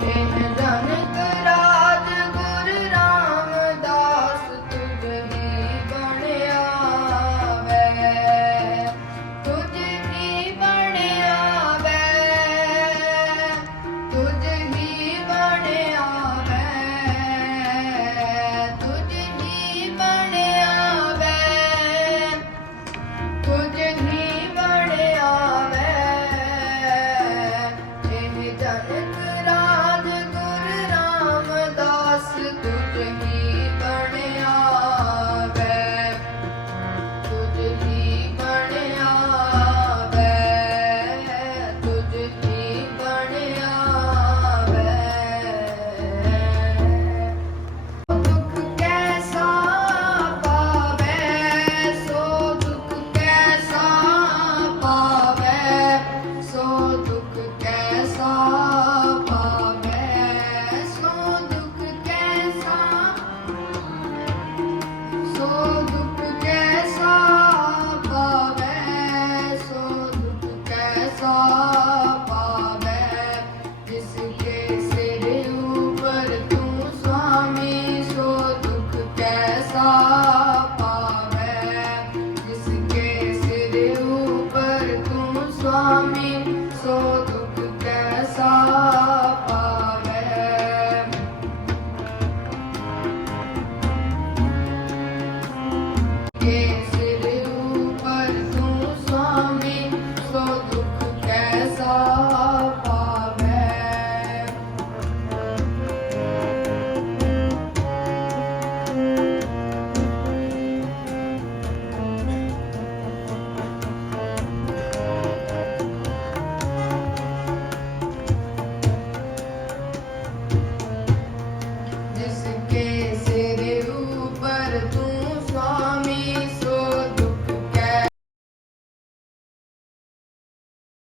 And. the i'm me